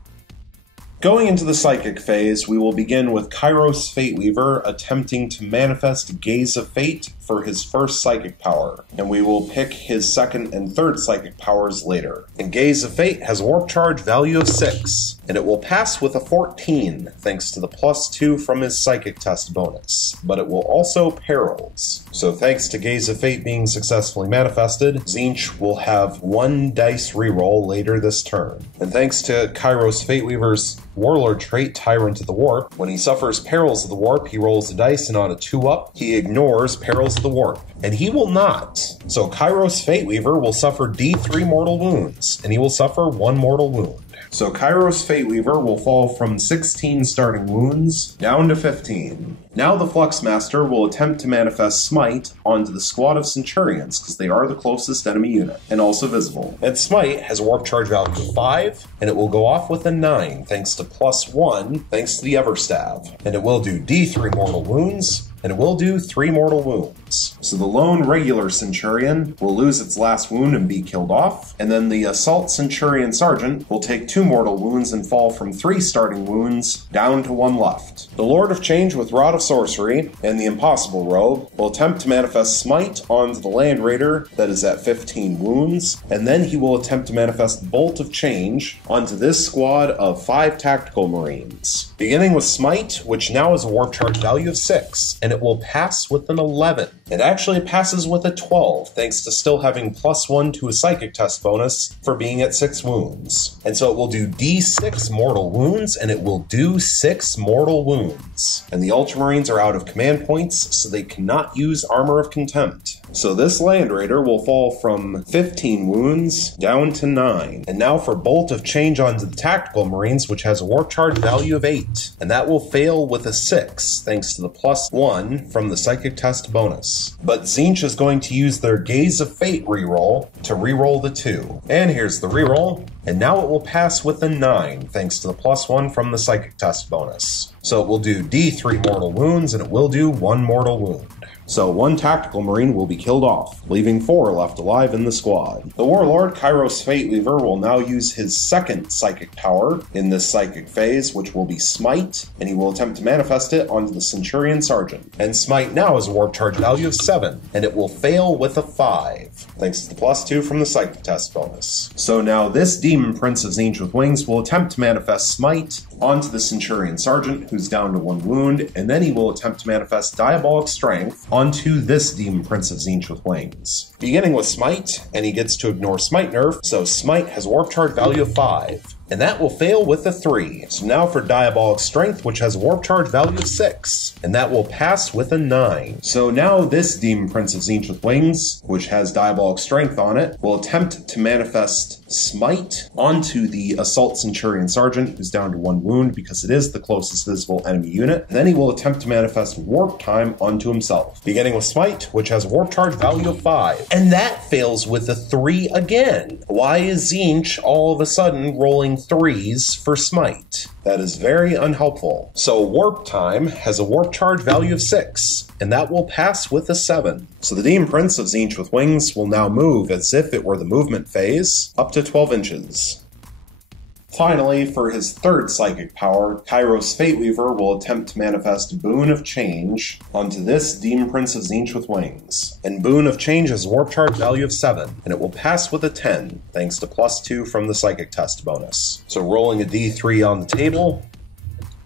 Going into the Psychic phase, we will begin with Kairos Fateweaver attempting to manifest Gaze of Fate for his first Psychic power, and we will pick his second and third Psychic powers later. And Gaze of Fate has a Warp Charge value of 6, and it will pass with a 14, thanks to the +2 from his Psychic Test bonus, but it will also perils. So thanks to Gaze of Fate being successfully manifested, Tzeentch will have 1 dice reroll later this turn. And thanks to Kairos Fateweaver's Warlord trait, Tyrant of the Warp, when he suffers Perils of the Warp, he rolls a dice, and on a 2-up, he ignores Perils of the Warp. And he will not. So Kairos Fateweaver will suffer D3 mortal wounds, and he will suffer 1 mortal wound. So Kairos Fateweaver will fall from 16 starting wounds down to 15. Now the Fluxmaster will attempt to manifest Smite onto the squad of Centurions, because they are the closest enemy unit, and also visible. And Smite has a warp charge value of 5, and it will go off with a 9, thanks to +1, thanks to the Everstav. And it will do D3 mortal wounds, and it will do 3 mortal wounds. So the lone regular Centurion will lose its last wound and be killed off, and then the Assault Centurion Sergeant will take 2 mortal wounds and fall from 3 starting wounds down to 1 left. The Lord of Change with Rod of Sorcery and the Impossible Robe will attempt to manifest Smite onto the Land Raider that is at 15 wounds, and then he will attempt to manifest Bolt of Change onto this squad of 5 Tactical Marines. Beginning with Smite, which now has a warp charge value of 6, and it will pass with an 11. It actually passes with a 12, thanks to still having +1 to a Psychic Test bonus for being at 6 wounds. And so it will do D6 mortal wounds, and it will do 6 mortal wounds. And the Ultramarines are out of command points, so they cannot use Armor of Contempt. So this Land Raider will fall from 15 wounds down to 9. And now for Bolt of Change onto the Tactical Marines, which has a warp charge value of 8. And that will fail with a 6, thanks to the +1 from the Psychic Test bonus. But Tzeentch is going to use their Gaze of Fate reroll to reroll the 2. And here's the reroll, and now it will pass with a 9, thanks to the +1 from the Psychic Test bonus. So it will do D3 mortal wounds, and it will do 1 mortal wound. So 1 Tactical Marine will be killed off, leaving 4 left alive in the squad. The Warlord, Kairos Fateweaver, will now use his 2nd Psychic power in this Psychic phase, which will be Smite, and he will attempt to manifest it onto the Centurion Sergeant. And Smite now has a warp charge value of 7, and it will fail with a 5, thanks to the +2 from the Psychic Test bonus. So now this Demon Prince of Tzeentch with Wings will attempt to manifest Smite onto the Centurion Sergeant, who's down to 1 wound, and then he will attempt to manifest Diabolic Strength onto this Demon Prince of Tzeentch with Wings. Beginning with Smite, and he gets to ignore Smite nerf, so Smite has a warp charge value of 5. And that will fail with a 3. So now for Diabolic Strength, which has a warp charge value of 6. And that will pass with a 9. So now this Demon Prince of Tzeentch with Wings, which has Diabolic Strength on it, will attempt to manifest Smite onto the Assault Centurion Sergeant, who's down to 1 wound because it is the closest visible enemy unit. And then he will attempt to manifest Warp Time onto himself. Beginning with Smite, which has a warp charge value of 5. And that fails with a 3 again. Why is Tzeentch all of a sudden rolling 3s for Smite? That is very unhelpful. So Warp Time has a warp charge value of 6, and that will pass with a 7. So the Demon Prince of Tzeentch with Wings will now move as if it were the movement phase, up to 12 inches. Finally, for his 3rd Psychic power, Kairos Fateweaver will attempt to manifest Boon of Change onto this Demon Prince of Tzeentch with Wings. And Boon of Change has a warp charge value of 7, and it will pass with a 10, thanks to +2 from the Psychic Test bonus. So rolling a D3 on the table,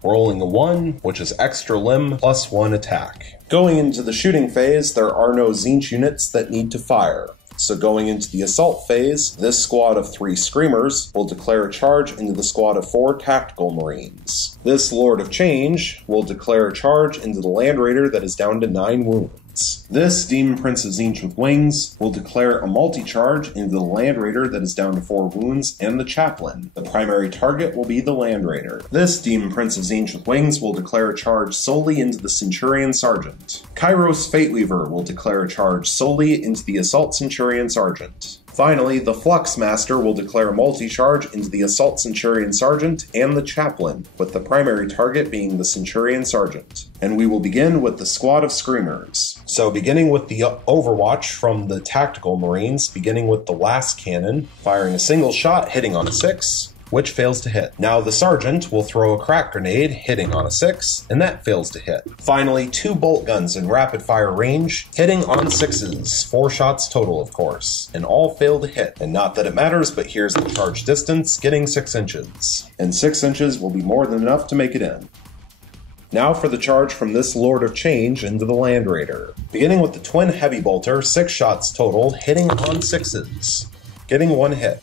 rolling a 1, which is extra limb, +1 attack. Going into the shooting phase, there are no Tzeentch units that need to fire. So going into the assault phase, this squad of 3 Screamers will declare a charge into the squad of 4 Tactical Marines. This Lord of Change will declare a charge into the Land Raider that is down to 9 wounds. This Demon Prince of Tzeentch with Wings will declare a multi-charge into the Land Raider that is down to 4 wounds and the Chaplain. The primary target will be the Land Raider. This Demon Prince of Tzeentch with Wings will declare a charge solely into the Centurion Sergeant. Kairos Fateweaver will declare a charge solely into the Assault Centurion Sergeant. Finally, the Fluxmaster will declare a multi-charge into the Assault Centurion Sergeant and the Chaplain, with the primary target being the Centurion Sergeant. And we will begin with the squad of Screamers. So beginning with the Overwatch from the Tactical Marines, beginning with the last cannon, firing a single shot, hitting on a 6, which fails to hit. Now the sergeant will throw a crack grenade, hitting on a 6, and that fails to hit. Finally, 2 bolt guns in rapid fire range, hitting on 6s, 4 shots total of course, and all fail to hit. And not that it matters, but here's the charge distance, getting 6 inches. And 6 inches will be more than enough to make it in. Now for the charge from this Lord of Change into the Land Raider. Beginning with the twin heavy bolter, 6 shots total, hitting on 6s, getting 1 hit.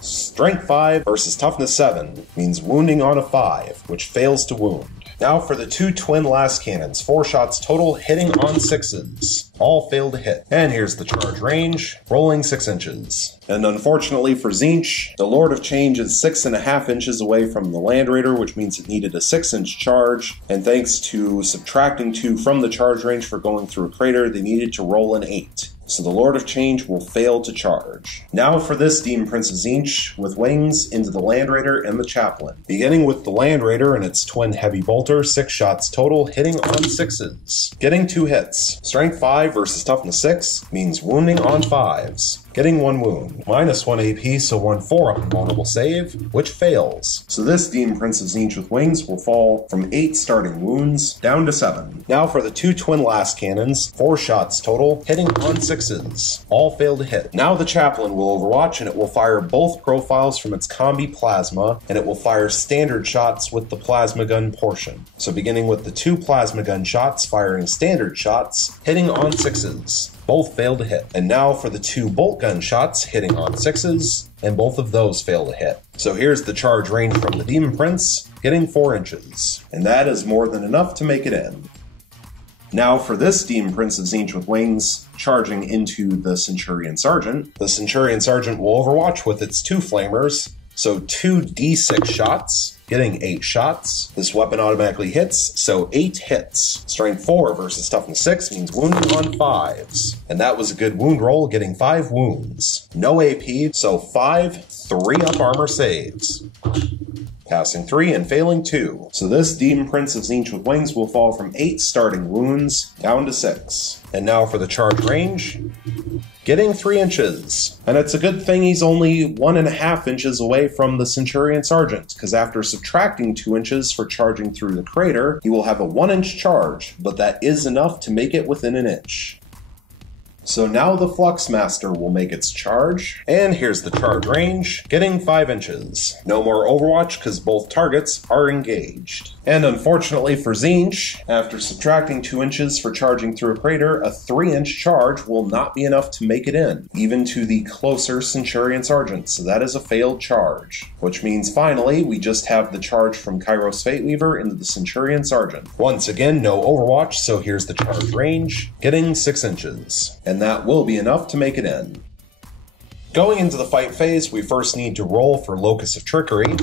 Strength 5 versus Toughness 7 means wounding on a 5, which fails to wound. Now for the 2 twin last cannons, 4 shots total, hitting on 6s. All fail to hit. And here's the charge range, rolling 6 inches. And unfortunately for Tzeentch, the Lord of Change is 6.5 inches away from the Land Raider, which means it needed a 6-inch charge. And thanks to subtracting 2 from the charge range for going through a crater, they needed to roll an 8. So the Lord of Change will fail to charge. Now for this Demon Prince of Tzeentch with wings into the Land Raider and the Chaplain. Beginning with the Land Raider and its twin heavy bolter, 6 shots total, hitting on 6s, getting 2 hits. Strength 5 versus Toughness 6 means wounding on 5s. Getting 1 wound, minus 1 AP, so 1 4-up invulnerable save, which fails. So this Demon Prince of Tzeentch with wings will fall from 8 starting wounds down to 7. Now for the 2 twin last cannons, 4 shots total, hitting on 6s. All fail to hit. Now the Chaplain will overwatch and it will fire both profiles from its combi plasma, and it will fire standard shots with the plasma gun portion. So beginning with the 2 plasma gun shots, firing standard shots, hitting on 6s. Both fail to hit. And now for the 2 bolt gun shots, hitting on 6s, and both of those fail to hit. So here's the charge range from the Demon Prince, getting 4 inches. And that is more than enough to make it in. Now for this Demon Prince of Tzeentch with wings, charging into the Centurion Sergeant. The Centurion Sergeant will overwatch with its 2 flamers, so 2 D6 shots, getting 8 shots. This weapon automatically hits, so 8 hits. Strength 4 versus Toughness 6 means wounding on 5s. And that was a good wound roll, getting 5 wounds. No AP, so 5 3-up armor saves. Passing 3 and failing 2. So this Demon Prince of Tzeentch with wings will fall from 8 starting wounds down to 6. And now for the charge range, getting 3 inches. And it's a good thing he's only 1.5 inches away from the Centurion Sergeant, because after subtracting 2 inches for charging through the crater, he will have a 1-inch charge, but that is enough to make it within an inch. So now the Fluxmaster will make its charge, and here's the charge range, getting 5 inches. No more overwatch because both targets are engaged. And unfortunately for Tzeentch, after subtracting 2 inches for charging through a crater, a 3-inch charge will not be enough to make it in, even to the closer Centurion Sergeant, so that is a failed charge. Which means finally, we just have the charge from Kairos Fateweaver into the Centurion Sergeant. Once again, no overwatch, so here's the charge range, getting 6 inches. And that will be enough to make it in. Going into the fight phase, we first need to roll for Locus of Trickery.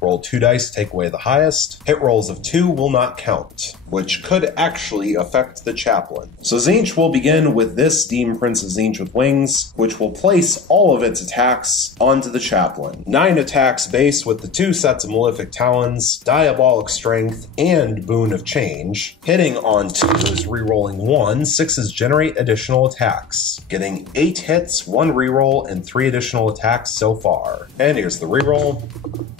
Roll 2 dice, take away the highest. Hit rolls of 2 will not count, which could actually affect the Chaplain. So Tzeentch will begin with this Demon Prince of Tzeentch with wings, which will place all of its attacks onto the Chaplain. 9 attacks base with the 2 sets of Malefic Talons, Diabolic Strength, and Boon of Change. Hitting on 2s, rerolling 1, 6s generate additional attacks. Getting 8 hits, 1 reroll, and 3 additional attacks so far. And here's the reroll,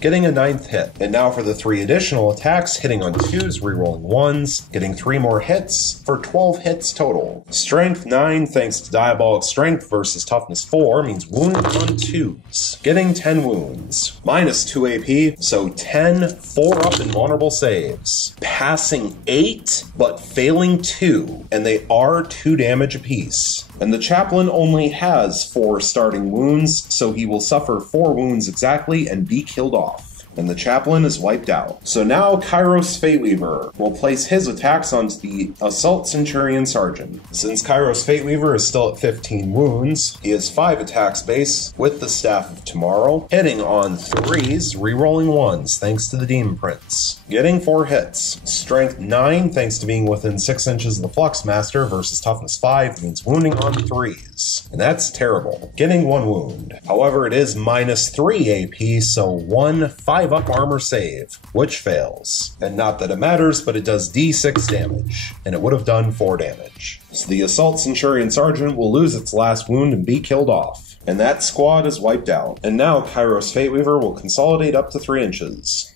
getting a 9th hit. And now for the 3 additional attacks, hitting on 2s, rerolling 1s, getting 3 more hits for 12 hits total. Strength 9 thanks to Diabolic Strength versus Toughness 4 means wounding on 2s, getting 10 wounds. Minus 2 AP, so 10 4-up invulnerable saves. Passing 8, but failing 2, and they are 2 damage apiece. And the Chaplain only has 4 starting wounds, so he will suffer 4 wounds exactly and be killed off. And the Chaplain is wiped out. So now Kairos Fateweaver will place his attacks onto the Assault Centurion Sergeant. Since Kairos Fateweaver is still at 15 wounds, he has 5 attacks base with the Staff of Tomorrow, hitting on 3s, rerolling 1s thanks to the Demon Prince. Getting 4 hits. Strength 9 thanks to being within 6 inches of the Fluxmaster versus Toughness 5 means wounding on 3s. And that's terrible. Getting 1 wound. However, it is minus 3 AP, so 1 5-up armor save, which fails. And not that it matters, but it does D6 damage, and it would have done 4 damage. So the Assault Centurion Sergeant will lose its last wound and be killed off. And that squad is wiped out. And now Kairos Fateweaver will consolidate up to 3 inches.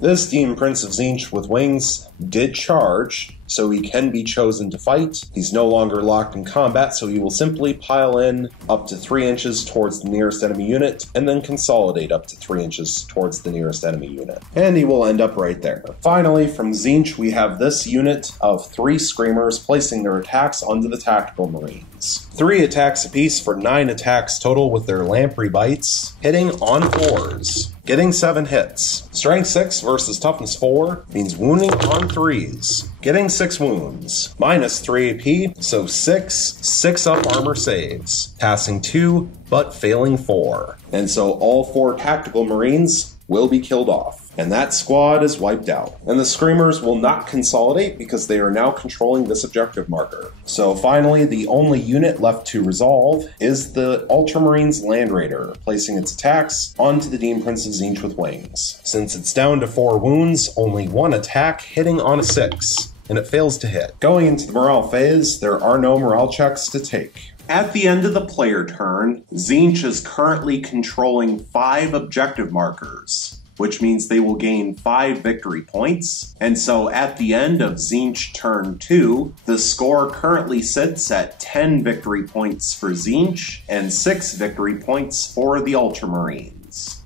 This Demon Prince of Tzeentch with wings did charge, so he can be chosen to fight. He's no longer locked in combat, so he will simply pile in up to 3 inches towards the nearest enemy unit, and then consolidate up to 3 inches towards the nearest enemy unit. And he will end up right there. Finally, from Tzeentch, we have this unit of 3 Screamers placing their attacks onto the Tactical Marines. 3 attacks apiece for 9 attacks total with their Lamprey Bites, hitting on 4s. Getting 7 hits. Strength 6 versus Toughness 4 means wounding on 3s. Getting 6 wounds. Minus 3 AP, so 6 up armor saves. Passing 2, but failing 4. And so all 4 Tactical Marines will be killed off. And that squad is wiped out. And the Screamers will not consolidate because they are now controlling this objective marker. So finally, the only unit left to resolve is the Ultramarines Land Raider, placing its attacks onto the Demon Prince of Tzeentch with wings. Since it's down to 4 wounds, only 1 attack hitting on a 6, and it fails to hit. Going into the morale phase, there are no morale checks to take. At the end of the player turn, Tzeentch is currently controlling 5 objective markers, which means they will gain 5 victory points. And so at the end of Tzeentch turn 2, the score currently sits at 10 victory points for Tzeentch and 6 victory points for the Ultramarines.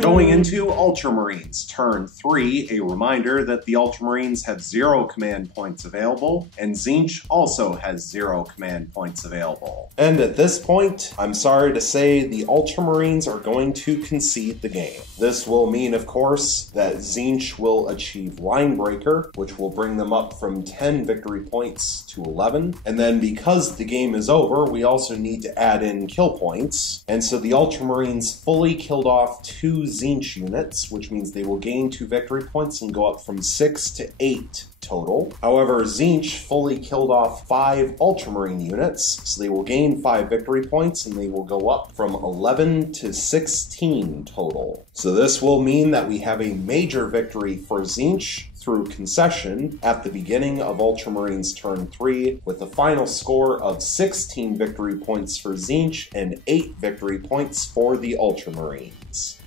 Going into Ultramarines turn 3, a reminder that the Ultramarines have 0 command points available, and Tzeentch also has 0 command points available. And at this point, I'm sorry to say the Ultramarines are going to concede the game. This will mean, of course, that Tzeentch will achieve Linebreaker, which will bring them up from 10 victory points to 11. And then because the game is over, we also need to add in kill points. And so the Ultramarines fully killed off 2 Tzeentch units, which means they will gain 2 victory points and go up from 6 to 8 total. However, Tzeentch fully killed off 5 Ultramarine units, so they will gain 5 victory points and they will go up from 11 to 16 total. So this will mean that we have a major victory for Tzeentch through concession at the beginning of Ultramarines turn 3, with a final score of 16 victory points for Tzeentch and 8 victory points for the Ultramarines.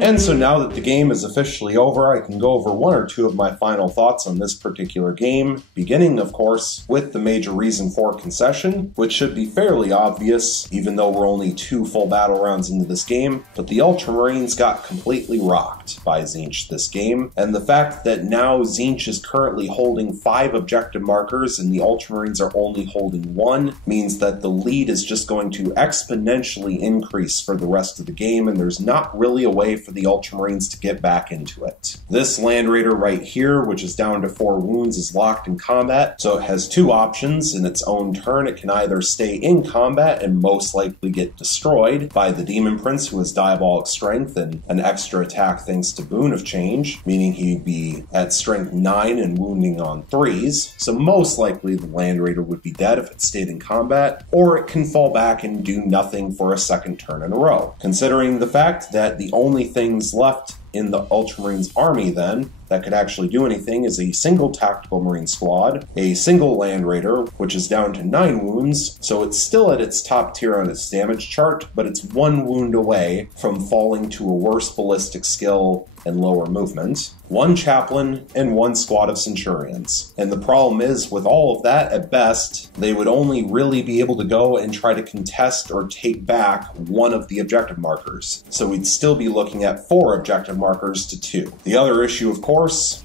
And so now that the game is officially over, I can go over 1 or 2 of my final thoughts on this particular game, beginning, of course, with the major reason for concession, which should be fairly obvious, even though we're only 2 full battle rounds into this game, but the Ultramarines got completely rocked by Tzeentch this game, and the fact that now Tzeentch is currently holding 5 objective markers and the Ultramarines are only holding 1 means that the lead is just going to exponentially increase for the rest of the game, and there's not really a way for the Ultramarines to get back into it. This Land Raider right here, which is down to 4 wounds, is locked in combat, so it has 2 options in its own turn. It can either stay in combat and most likely get destroyed by the Demon Prince, who has Diabolic Strength and an extra attack thanks to Boon of Change, meaning he'd be at Strength 9 and wounding on 3s, so most likely the Land Raider would be dead if it stayed in combat, or it can fall back and do nothing for a second turn in a row. Considering the fact that the only things left in the Ultramarines army then that could actually do anything is a single Tactical Marine squad, a single Land Raider, which is down to 9 wounds, so it's still at its top tier on its damage chart, but it's 1 wound away from falling to a worse ballistic skill and lower movement, 1 Chaplain, and 1 squad of Centurions. And the problem is, with all of that, at best, they would only really be able to go and try to contest or take back 1 of the objective markers. So we'd still be looking at 4 objective markers to 2. The other issue, of course,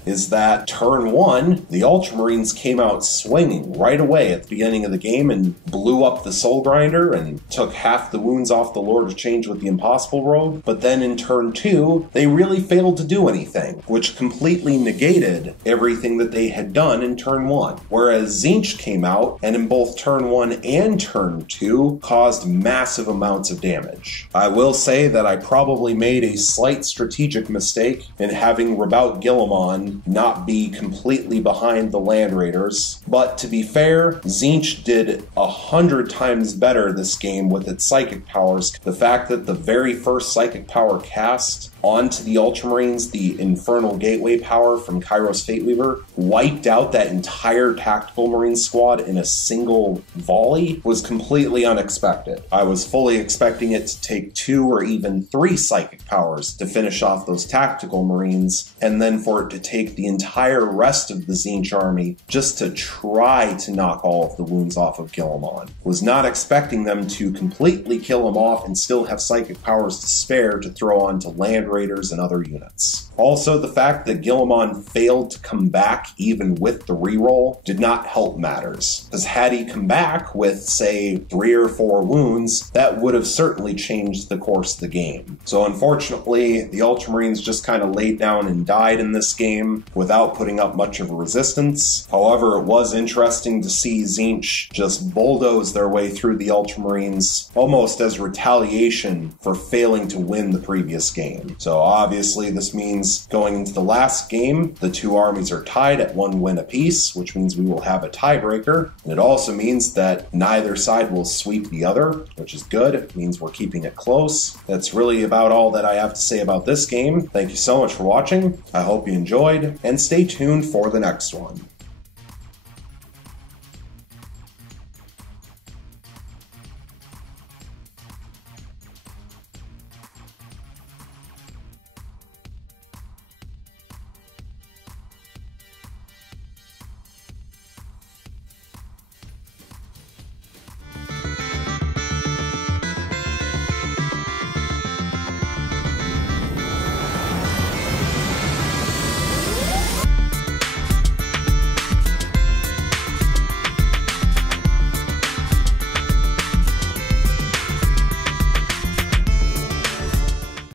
is that turn 1, the Ultramarines came out swinging right away at the beginning of the game and blew up the Soul Grinder and took half the wounds off the Lord of Change with the Impossible Robe. But then in turn 2, they really failed to do anything, which completely negated everything that they had done in turn 1. Whereas Tzeentch came out and in both turn 1 and turn 2 caused massive amounts of damage. I will say that I probably made a slight strategic mistake in having Rabout Gilliman not be completely behind the Land Raiders, but to be fair, Tzeentch did 100 times better this game with its psychic powers. The fact that the very first psychic power cast onto the Ultramarines, the Infernal Gateway power from Kairos Fateweaver wiped out that entire Tactical Marine squad in a single volley was completely unexpected. I was fully expecting it to take 2 or even 3 psychic powers to finish off those Tactical Marines, and then for it to take the entire rest of the Tzeentch army just to try to knock all of the wounds off of Guilliman. Was not expecting them to completely kill him off and still have psychic powers to spare to throw onto Land Raiders and other units. Also, the fact that Guilliman failed to come back even with the reroll did not help matters, because had he come back with, say, 3 or 4 wounds, that would have certainly changed the course of the game. So unfortunately, the Ultramarines just kind of laid down and died in this game without putting up much of a resistance. However, it was interesting to see Tzeentch just bulldoze their way through the Ultramarines almost as retaliation for failing to win the previous game. So obviously this means going into the last game, the 2 armies are tied at 1 win apiece, which means we will have a tiebreaker. And it also means that neither side will sweep the other, which is good. It means we're keeping it close. That's really about all that I have to say about this game. Thank you so much for watching. I hope you enjoyed, and stay tuned for the next one.